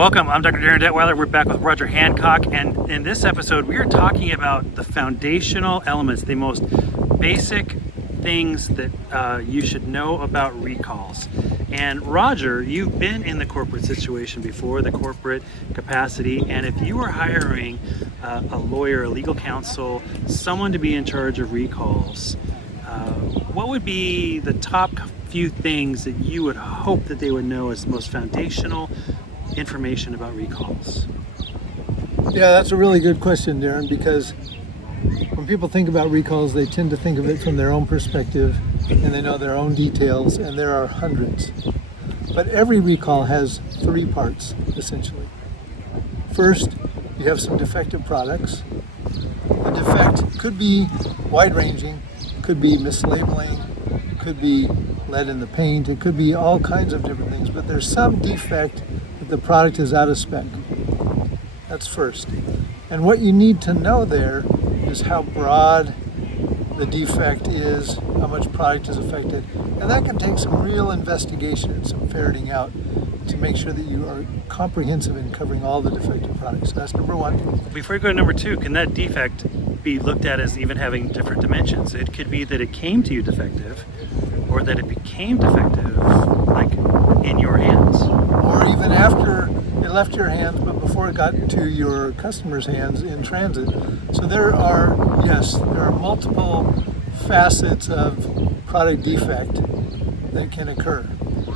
Welcome, I'm Dr. Darin Detwiler. We're back with Roger Hancock, and in this episode we are talking about the foundational elements, the most basic things that you should know about recalls. And Roger, you've been in the corporate situation before, the corporate capacity, and if you were hiring a lawyer, a legal counsel, someone to be in charge of recalls, what would be the top few things that you would hope that they would know as the most foundational information about recalls? Yeah, that's a really good question, Darin, because when people think about recalls, they tend to think of it from their own perspective, and they know their own details, and there are hundreds. But every recall has three parts, essentially. First, you have some defective products. The defect could be wide-ranging, could be mislabeling, could be lead in the paint, it could be all kinds of different things, but there's some defect that the product is out of spec. That's first. And what you need to know there is how broad the defect is, how much product is affected, and that can take some real investigation and some ferreting out to make sure that you are comprehensive in covering all the defective products. So that's number one. Before you go to number two, can that defect be looked at as even having different dimensions? It could be that it came to you defective, or that it became defective, like in your hands. Or even after it left your hands, but before it got to your customer's hands in transit. So there are multiple facets of product defect that can occur.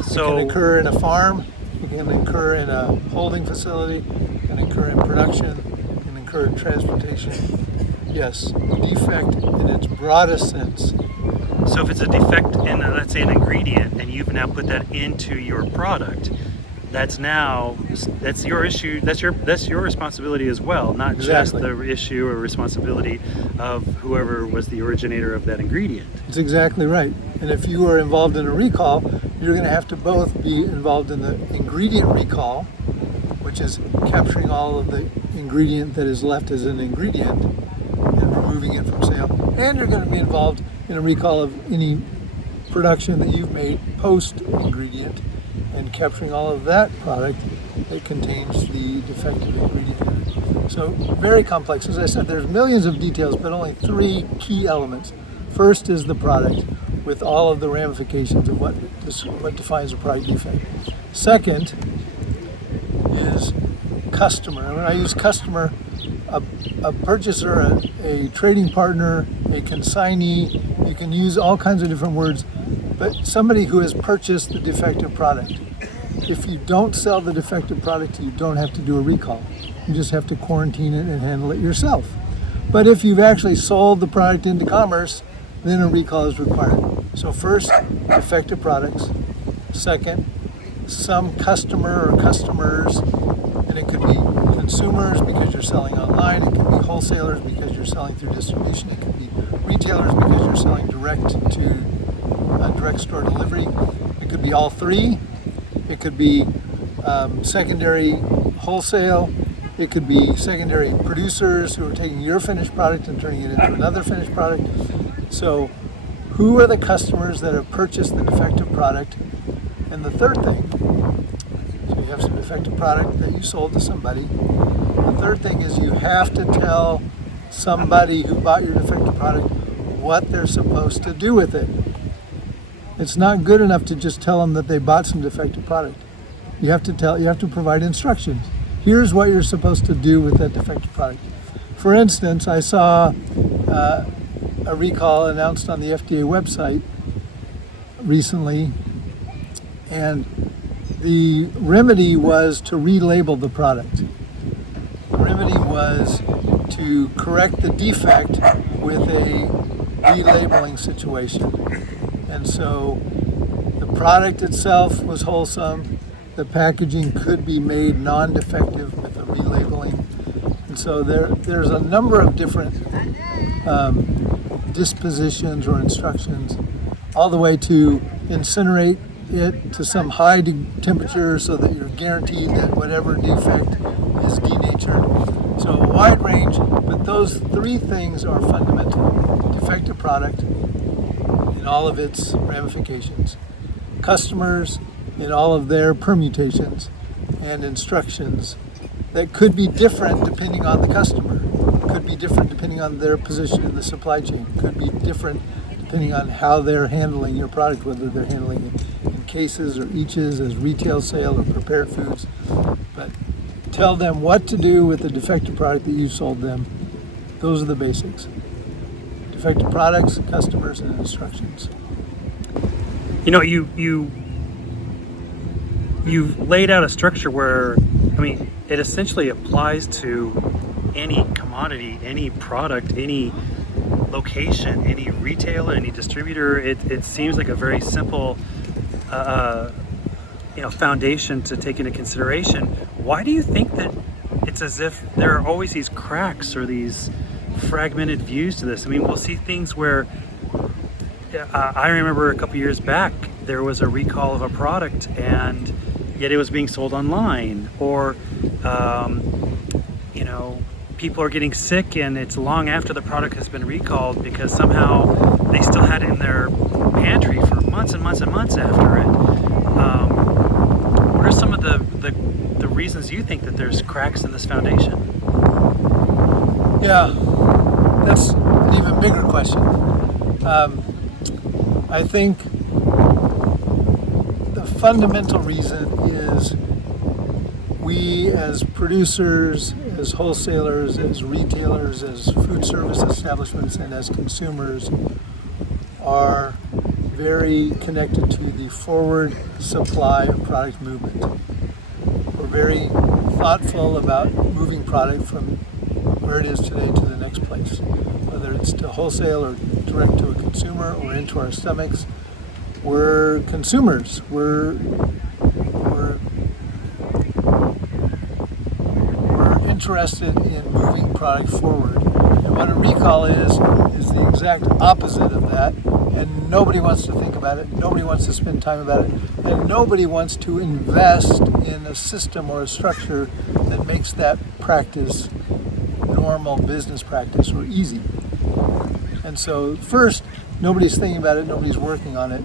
So, it can occur in a farm, it can occur in a holding facility, it can occur in production, it can occur in transportation. Yes, defect in its broadest sense. so if it's a defect in, let's say, an ingredient, and you've now put that into your product, that's your issue. That's your responsibility as well, not Exactly. just the issue or responsibility of whoever was the originator of that ingredient. That's exactly right. And if you are involved in a recall, you're going to have to both be involved in the ingredient recall, which is capturing all of the ingredient that is left as an ingredient and removing it from sale, and you're going to be involved in a recall of any production that you've made post-ingredient and capturing all of that product that contains the defective ingredient. So very complex. As I said, there's millions of details, but only three key elements. First is the product, with all of the ramifications of what defines a product defect. Second is customer. And when I use customer, a purchaser, a trading partner, a consignee, you can use all kinds of different words, but somebody who has purchased the defective product. If you don't sell the defective product, you don't have to do a recall. You just have to quarantine it and handle it yourself. But if you've actually sold the product into commerce, then a recall is required. So first, defective products. Second, some customer or customers, and it could be consumers because you're selling online, it could be wholesalers because you're selling through distribution, it could be retailers because you're selling direct store delivery. It could be all three. It could be secondary wholesale. It could be secondary producers who are taking your finished product and turning it into another finished product. So who are the customers that have purchased the defective product? And the third thing, so you have some defective product that you sold to somebody. The third thing is you have to tell somebody who bought your defective product what they're supposed to do with it. It's not good enough to just tell them that they bought some defective product. You have to provide instructions. Here's what you're supposed to do with that defective product. For instance, I saw a recall announced on the FDA website recently, and the remedy was to relabel the product. The remedy was to correct the defect with a relabeling situation. And so the product itself was wholesome. The packaging could be made non-defective with a relabeling. And so there's a number of different dispositions or instructions, all the way to incinerate it to some high temperature so that you're guaranteed that whatever defect is denatured. So a wide range, but those three things are fundamental. Defective product in all of its ramifications, customers in all of their permutations, and instructions that could be different depending on the customer, could be different depending on their position in the supply chain, could be different depending on how they're handling your product, whether they're handling it in cases or eaches as retail sale or prepared foods. But tell them what to do with the defective product that you sold them. Those are the basics. Defective products, customers, and instructions. You know, you've laid out a structure where, I mean, it essentially applies to any commodity, any product, any location, any retailer, any distributor. It seems like a very simple foundation to take into consideration. Why do you think that it's as if there are always these cracks or these fragmented views to this? I mean, we'll see things where I remember a couple years back there was a recall of a product and yet it was being sold online, or people are getting sick and it's long after the product has been recalled because somehow they still had it in their pantry for months and months and months after it. What are some of the reasons you think that there's cracks in this foundation? Yeah, that's an even bigger question. I think the fundamental reason is we as producers, as wholesalers, as retailers, as food service establishments, and as consumers are very connected to the forward supply of product movement. We're very thoughtful about moving product from where it is today to the next place, whether it's to wholesale or direct to a consumer or into our stomachs. We're consumers. We're interested in moving product forward. And what a recall is the exact opposite of that. And nobody wants to think about it. Nobody wants to spend time about it. And nobody wants to invest in a system or a structure that makes that practice normal business practice or easy. And so first, nobody's thinking about it, nobody's working on it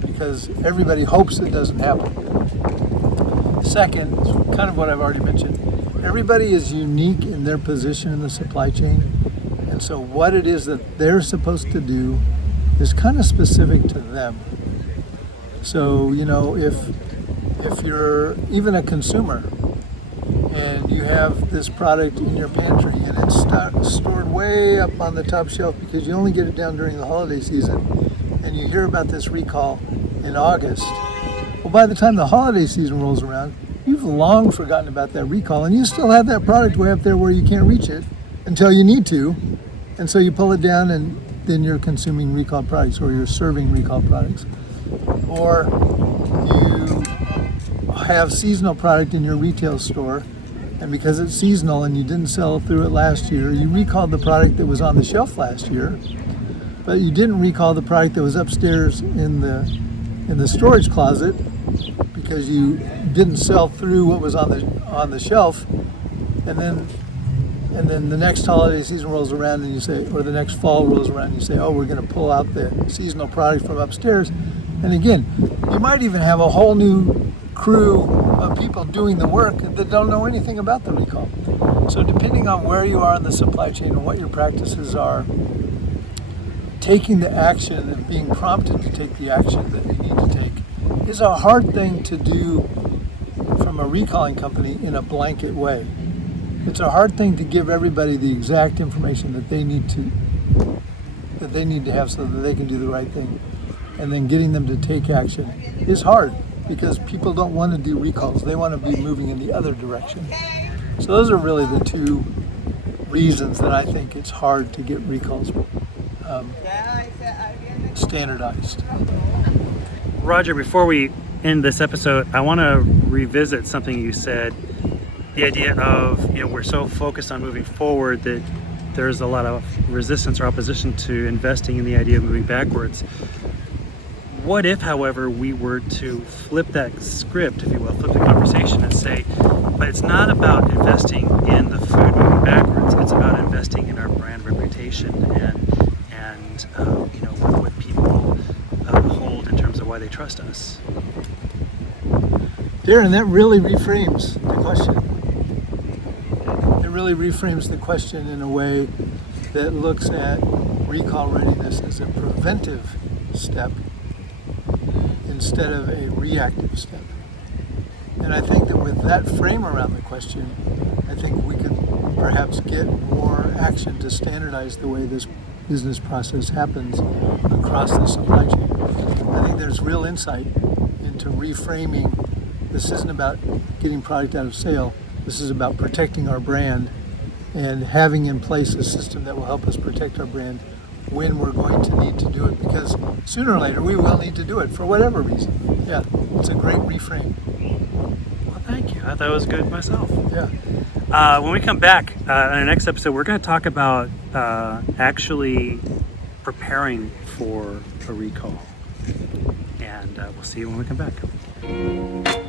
because everybody hopes it doesn't happen. Second, kind of what I've already mentioned, everybody is unique in their position in the supply chain. And so what it is that they're supposed to do is kind of specific to them. So, if you're even a consumer and you have this product in your pantry and it's stored way up on the top shelf because you only get it down during the holiday season, and you hear about this recall in August, well, by the time the holiday season rolls around, you've long forgotten about that recall and you still have that product way up there where you can't reach it until you need to, and so you pull it down and then you're consuming recalled products or you're serving recalled products. Or you have seasonal product in your retail store, and because it's seasonal and you didn't sell through it last year, you recalled the product that was on the shelf last year, but you didn't recall the product that was upstairs in the storage closet because you didn't sell through what was on the shelf. And then the next holiday season rolls around and you say, or the next fall rolls around and you say, oh, we're going to pull out the seasonal product from upstairs. And again, you might even have a whole new crew of people doing the work that don't know anything about the recall. So depending on where you are in the supply chain and what your practices are, taking the action and being prompted to take the action that you need to take is a hard thing to do from a recalling company in a blanket way. It's a hard thing to give everybody the exact information that they need to have so that they can do the right thing. And then getting them to take action is hard because people don't want to do recalls. They want to be moving in the other direction. So those are really the two reasons that I think it's hard to get recalls standardized. Roger, before we end this episode, I want to revisit something you said. The idea of, we're so focused on moving forward that there's a lot of resistance or opposition to investing in the idea of moving backwards. What if, however, we were to flip that script, if you will, flip the conversation and say, but it's not about investing in the food moving backwards, it's about investing in our brand reputation and what people hold in terms of why they trust us. Darin, that really reframes the question. It really reframes the question in a way that looks at recall readiness as a preventive step instead of a reactive step. And I think that with that frame around the question, I think we could perhaps get more action to standardize the way this business process happens across the supply chain. I think there's real insight into reframing. This isn't about getting product out of sale. This is about protecting our brand and having in place a system that will help us protect our brand when we're going to need to do it, because sooner or later we will need to do it for whatever reason. Yeah, it's a great reframe. Well, thank you. I thought it was good myself. Yeah. When we come back in our next episode, we're going to talk about actually preparing for a recall. And we'll see you when we come back.